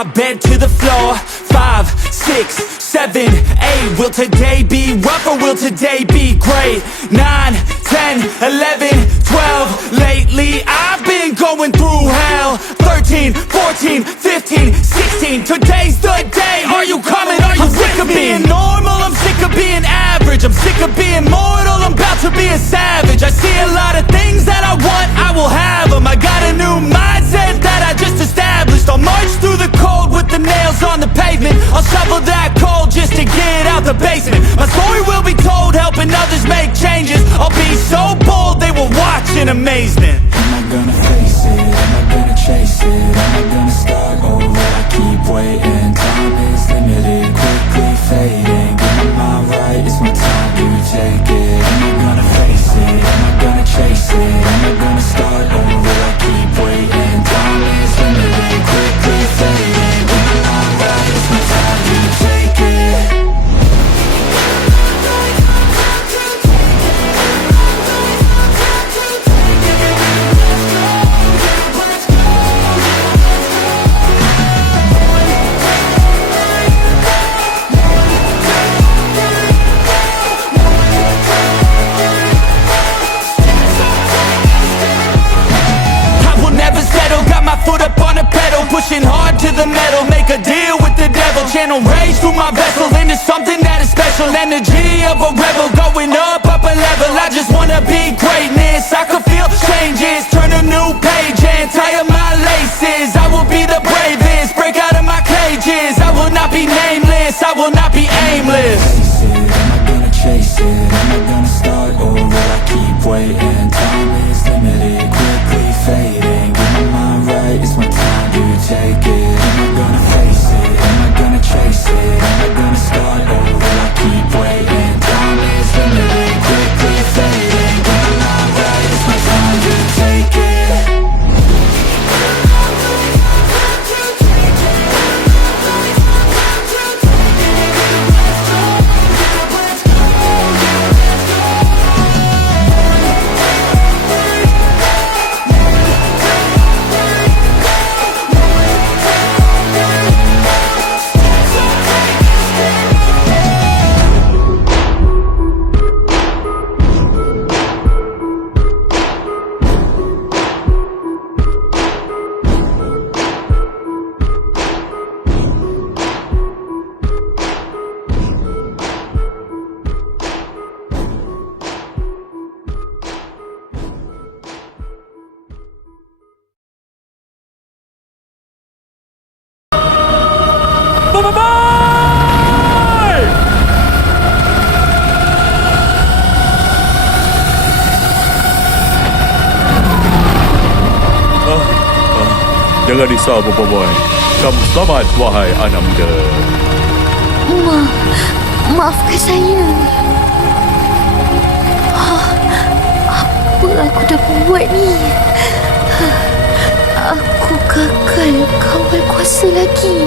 my bed to the floor. 5, 6, 7, 8. Will today be rough or will today be great? 9, 10, 11, 12. Lately I've been going through hell. 13, 14, 15, 16. Today's the day. Are you coming? Are you I'm sick of being normal, I'm sick of being average. I'm sick of being mortal, I'm about to be a savage. I see a lot of things that I want, I will have them. I got a new mindset that I just established. I'll march through the cold with the nails on the pavement. I'll shovel that coal just to get out the basement. My story will be told, helping others make changes. I'll be so bold, they will watch in amazement. Am I gonna face it? Am I gonna chase it? Am I gonna start over? I keep waiting. Time is limited, quickly fading. Get my mind right, it's my time to take it. Am I gonna face it? Am I gonna chase it? Am I gonna start over? I keep waiting. Time is limited, quickly fading. Get my mind right, it's my time to take it. Foot up on the pedal, pushing hard to the metal. Make a deal with the devil. Channel rage through my vessel into something that is special. Energy of a rebel, going up a level. I just wanna be greatness. I could feel changes, turn a new page and tie up my laces. I will be the bravest, break out of my cages. I will not be nameless, I will not be aimless. Am I gonna chase it? Am I gonna start over? I keep waiting. Time is limited, quickly fading. Get my mind right, it's my time to take it. Am I gonna face it? Am I gonna chase it? Am I gonna start over? I keep waiting. Time is limited, quickly fading. Get my mind right, it's my time to take it. Boboiboy! Jangan risau, Boboiboy. Kamu selamat, wahai anak muda. Maafkan saya. Apa aku dah buat ni? Aku gagal kawal kuasa lagi.